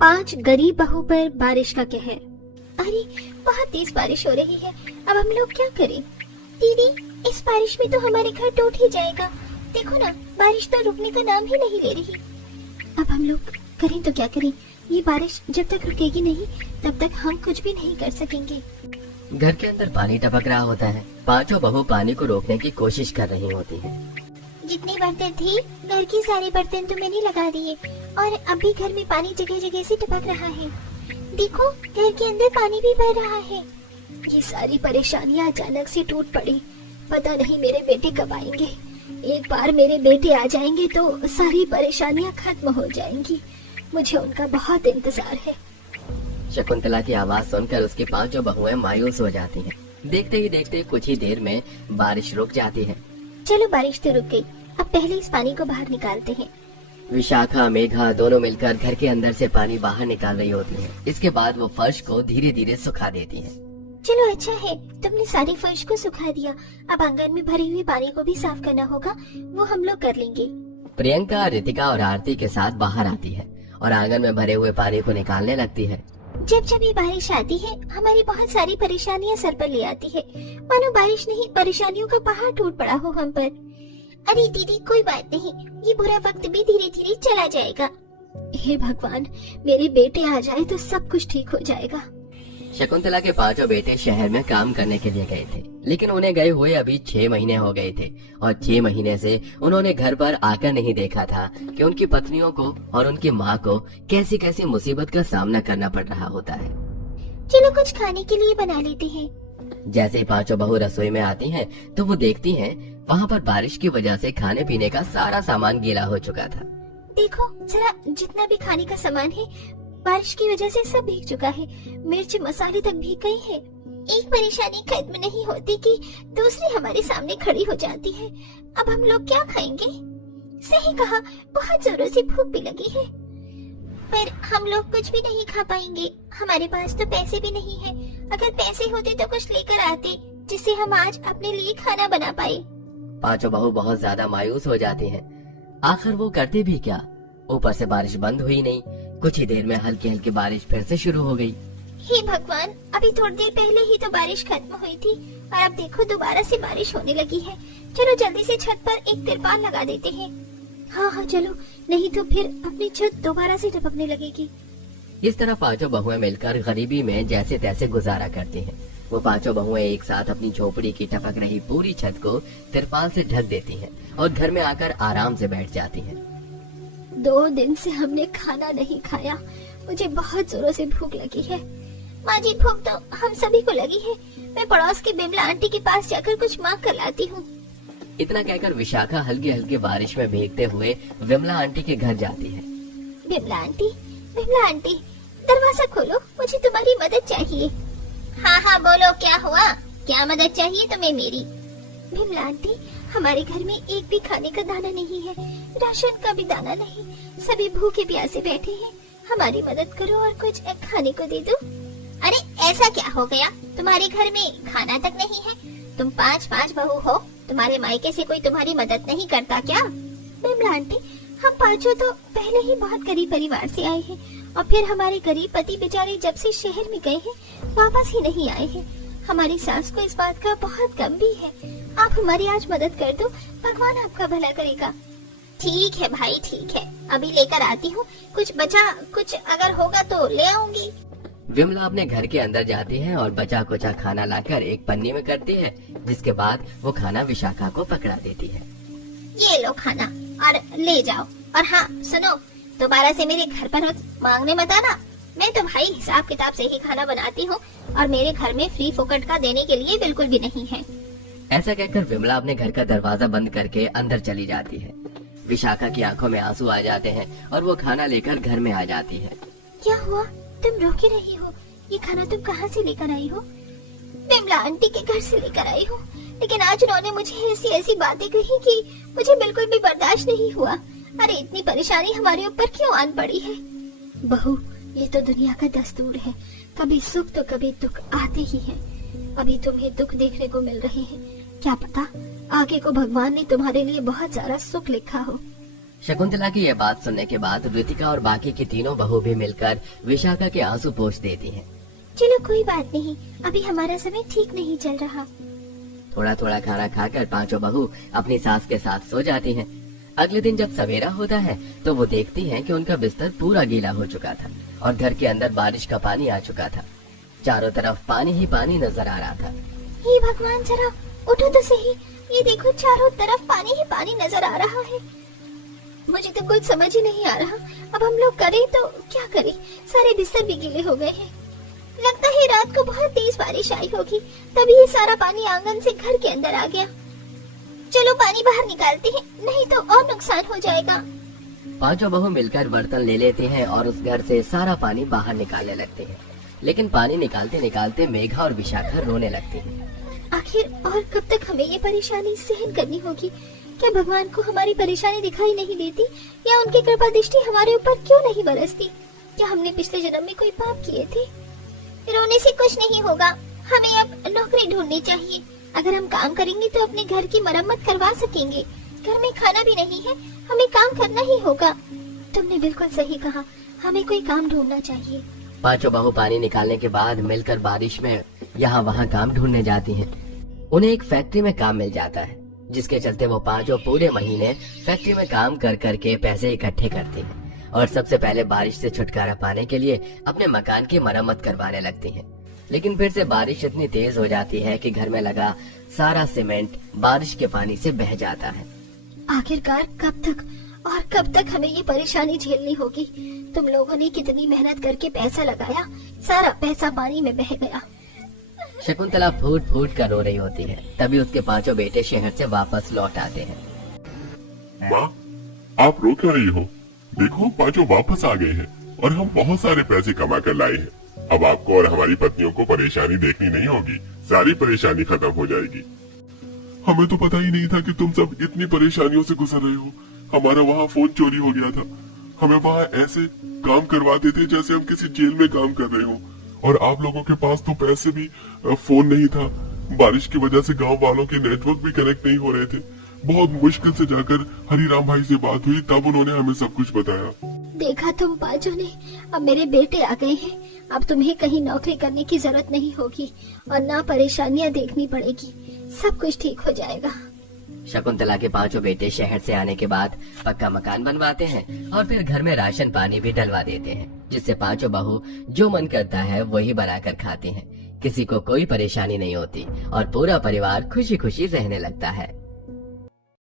5 गरीब बहू पर बारिश का कहर। अरे बहुत तेज बारिश हो रही है, अब हम लोग क्या करें? दीदी, इस बारिश में तो हमारे घर टूट ही जाएगा। देखो ना, बारिश तो रुकने का नाम ही नहीं ले रही। अब हम लोग करें तो क्या करें? ये बारिश जब तक रुकेगी नहीं तब तक हम कुछ भी नहीं कर सकेंगे। घर के अंदर पानी टपक रहा होता है। पांचों बहू पानी को रोकने की कोशिश कर रही होती हैं। जितने बर्तन थे, घर के सारे बर्तन तो मैंने लगा दिए और अभी घर में पानी जगह जगह से टपक रहा है। देखो, घर के अंदर पानी भी बह रहा है। ये सारी परेशानियां अचानक से टूट पड़ी। पता नहीं मेरे बेटे कब आएंगे। एक बार मेरे बेटे आ जाएंगे तो सारी परेशानियां खत्म हो जाएंगी। मुझे उनका बहुत इंतजार है। शकुंतला की आवाज सुनकर उसकी पांचों बहुएं मायूस हो जाती हैं। देखते ही देखते कुछ ही देर में बारिश रुक जाती है। चलो, बारिश तो रुक गई, अब पहले इस पानी को बाहर निकालते हैं। विशाखा, मेघा दोनों मिलकर घर के अंदर से पानी बाहर निकाल रही होती हैं। इसके बाद वो फर्श को धीरे धीरे सुखा देती हैं। चलो, अच्छा है तुमने सारे फर्श को सुखा दिया। अब आंगन में भरे हुए पानी को भी साफ करना होगा, वो हम लोग कर लेंगे। प्रियंका, रितिका और आरती के साथ बाहर आती है और आंगन में भरे हुए पानी को निकालने लगती है। जब जब ये बारिश आती है, हमारी बहुत सारी परेशानियां सर पर ले आती है। मानो बारिश नहीं, परेशानियों का पहाड़ टूट पड़ा हो हम पर। अरे दीदी, कोई बात नहीं, ये बुरा वक्त भी धीरे धीरे चला जाएगा। हे भगवान, मेरे बेटे आ जाए तो सब कुछ ठीक हो जाएगा। शकुंतला के पांचों बेटे शहर में काम करने के लिए गए थे, लेकिन उन्हें गए हुए अभी 6 महीने हो गए थे और 6 महीने से उन्होंने घर पर आकर नहीं देखा था कि उनकी पत्नियों को और उनकी माँ को कैसी कैसी मुसीबत का सामना करना पड़ रहा होता है। चलो कुछ खाने के लिए बना लेते हैं। जैसे ही पांचों बहू रसोई में आती हैं, तो वो देखती हैं वहाँ पर बारिश की वजह से खाने पीने का सारा सामान गीला हो चुका था। देखो जरा, जितना भी खाने का सामान है बारिश की वजह से सब भीग चुका है। मिर्च मसाले तक भीग गए हैं। एक परेशानी खत्म नहीं होती कि दूसरी हमारे सामने खड़ी हो जाती है। अब हम लोग क्या खाएंगे? सही कहा, बहुत जोरों से भूख भी लगी है, पर हम लोग कुछ भी नहीं खा पाएंगे। हमारे पास तो पैसे भी नहीं है। अगर पैसे होते तो कुछ लेकर आते, जिससे हम आज अपने लिए खाना बना पाए। पांचों बहू बहुत ज्यादा मायूस हो जाती हैं। आखिर वो करते भी क्या? ऊपर से बारिश बंद हुई नहीं। कुछ ही देर में हल्की हल्की बारिश फिर से शुरू हो गई। हे भगवान, अभी थोड़ी देर पहले ही तो बारिश खत्म हुई थी और अब देखो दोबारा से बारिश होने लगी है। चलो जल्दी से छत पर एक तिरपाल लगा देते हैं। हाँ हाँ चलो, नहीं तो फिर अपनी छत दोबारा से टपकने लगेगी। इस तरह पांचों बहुएं मिलकर गरीबी में जैसे तैसे गुजारा करती हैं। वो पांचों बहुएं एक साथ अपनी झोपड़ी की टपक रही पूरी छत को तिरपाल से ढक देती हैं और घर में आकर आराम से बैठ जाती हैं। 2 दिन से हमने खाना नहीं खाया। मुझे बहुत जोरों से भूख लगी है। माँ जी, भूख तो हम सभी को लगी है। मैं पड़ोस की बिमला आंटी के पास जाकर कुछ मांग कर लाती हूँ। इतना कहकर विशाखा हल्की हल्की बारिश में भीगते हुए विमला आंटी के घर जाती है। बिमला आंटी, दरवाजा खोलो, मुझे तुम्हारी मदद चाहिए। हाँ हाँ बोलो, क्या हुआ? क्या मदद चाहिए तुम्हें मेरी? बिमला आंटी, हमारे घर में एक भी खाने का दाना नहीं है, राशन का भी दाना नहीं। सभी भूखे प्यासे बैठे हैं। हमारी मदद करो और कुछ खाने को दे दो। अरे ऐसा क्या हो गया? तुम्हारे घर में खाना तक नहीं है? तुम 5 बहू हो, तुम्हारे मायके से कोई तुम्हारी मदद नहीं करता क्या? बिमला आंटी, हम पांचों तो पहले ही बहुत गरीब परिवार से आए हैं और फिर हमारे गरीब पति बेचारे जब से शहर में गए हैं वापस ही नहीं आए हैं। हमारी सास को इस बात का बहुत गम भी है। आप हमारी आज मदद कर दो, भगवान आपका भला करेगा। ठीक है भाई, ठीक है, अभी लेकर आती हूँ। कुछ बचा कुछ अगर होगा तो ले आऊंगी। विमला अपने घर के अंदर जाती है और बचा कुचा खाना लाकर एक पन्नी में करती है, जिसके बाद वो खाना विशाखा को पकड़ा देती है। ये लो खाना और ले जाओ। और हाँ सुनो, दोबारा से मेरे घर पर मांगने मत आना। मैं तो भाई हिसाब किताब से ही खाना बनाती हूँ और मेरे घर में फ्री फोकट का देने के लिए बिल्कुल भी नहीं है। ऐसा कहकर विमला अपने घर का दरवाजा बंद करके अंदर चली जाती है। विशाखा की आंखों में आंसू आ जाते हैं और वो खाना लेकर घर में आ जाती है। क्या हुआ? तुम रो के रही हो? ये खाना तुम कहाँ से लेकर आई हो? बिमला आंटी के घर से लेकर आई हूँ, लेकिन आज उन्होंने मुझे ऐसी ऐसी बातें कही कि मुझे बिल्कुल भी बर्दाश्त नहीं हुआ। अरे इतनी परेशानी हमारे ऊपर क्यों आन पड़ी है? बहू, ये तो दुनिया का दस्तूर है, कभी सुख तो कभी दुख आते ही हैं। अभी तुम्हें दुख देखने को मिल रहे हैं, क्या पता आगे को भगवान ने तुम्हारे लिए बहुत सारा सुख लिखा हो। शकुंतला की यह बात सुनने के बाद ऋतिका और बाकी की तीनों बहू भी मिलकर विशाखा के आंसू पोंछ देती हैं। चलो कोई बात नहीं, अभी हमारा समय ठीक नहीं चल रहा। थोड़ा थोड़ा खाना खाकर पांचों बहू अपनी सास के साथ सो जाती हैं। अगले दिन जब सवेरा होता है तो वो देखती हैं कि उनका बिस्तर पूरा गीला हो चुका था और घर के अंदर बारिश का पानी आ चुका था। चारों तरफ पानी ही पानी नजर आ रहा था। हे भगवान, जरा उठो तो सही, ये देखो चारों तरफ पानी ही पानी नजर आ रहा है। मुझे तो कुछ समझ ही नहीं आ रहा, अब हम लोग करें तो क्या करें, सारे बिस्तर भी गीले हो गए हैं। लगता है रात को बहुत तेज बारिश आई होगी, तभी ये सारा पानी आंगन से घर के अंदर आ गया। चलो पानी बाहर निकालते हैं, नहीं तो और नुकसान हो जाएगा। पांचों बहू मिलकर बर्तन ले लेते हैं और उस घर से सारा पानी बाहर निकालने लगते हैं। लेकिन पानी निकालते निकालते मेघा और विशाखा रोने लगती हैं। आखिर और कब तक हमें ये परेशानी सहन करनी होगी? क्या भगवान को हमारी परेशानी दिखाई नहीं देती, या उनकी कृपा दृष्टि हमारे ऊपर क्यों नहीं बरसती? क्या हमने पिछले जन्म में कोई पाप किए थे? रोने से कुछ नहीं होगा, हमें अब नौकरी ढूंढनी चाहिए। अगर हम काम करेंगे तो अपने घर की मरम्मत करवा सकेंगे। घर में खाना भी नहीं है, हमें काम करना ही होगा। तुमने बिल्कुल सही कहा, हमें कोई काम ढूंढना चाहिए। पांचों बहू पानी निकालने के बाद मिलकर बारिश में यहाँ वहाँ काम ढूंढने जाती हैं। उन्हें एक फैक्ट्री में काम मिल जाता है, जिसके चलते वो पांचों पूरे महीने फैक्ट्री में काम कर करके पैसे इकट्ठे करती हैं और सबसे पहले बारिश से छुटकारा पाने के लिए अपने मकान की मरम्मत करवाने लगती हैं। लेकिन फिर से बारिश इतनी तेज हो जाती है कि घर में लगा सारा सीमेंट बारिश के पानी से बह जाता है। आखिरकार कब तक हमें ये परेशानी झेलनी होगी? तुम लोगों ने कितनी मेहनत करके पैसा लगाया, सारा पैसा पानी में बह गया। शकुंतला फूट फूट कर रो रही होती है। तभी उसके पांचों बेटे शहर से वापस लौट आते हैं। माँ, आप रो क्यों रही हो? देखो पांचों वापस आ गए हैं और हम बहुत सारे पैसे कमा कर लाए हैं। अब आपको और हमारी पत्नियों को परेशानी देखनी नहीं होगी, सारी परेशानी खत्म हो जाएगी। हमें तो पता ही नहीं था कि तुम सब इतनी परेशानियों से गुजर रहे हो। हमारा वहाँ फोन चोरी हो गया था, हमें वहाँ ऐसे काम करवाते थे जैसे हम किसी जेल में काम कर रहे हो। और आप लोगों के पास तो पैसे भी, फोन नहीं था। बारिश की वजह से गांव वालों के नेटवर्क भी कनेक्ट नहीं हो रहे थे। बहुत मुश्किल से जाकर हरिराम भाई से बात हुई, तब उन्होंने हमें सब कुछ बताया। देखा तुम पांचों ने, अब मेरे बेटे आ गए हैं। अब तुम्हें कहीं नौकरी करने की जरूरत नहीं होगी और ना परेशानियां देखनी पड़ेगी, सब कुछ ठीक हो जाएगा। शकुंतला के पांचों बेटे शहर से आने के बाद पक्का मकान बनवाते हैं और फिर घर में राशन पानी भी डलवा देते हैं, जिससे पांचों बहू जो मन करता है वही बनाकर खाते हैं। किसी को कोई परेशानी नहीं होती और पूरा परिवार खुशी खुशी रहने लगता है।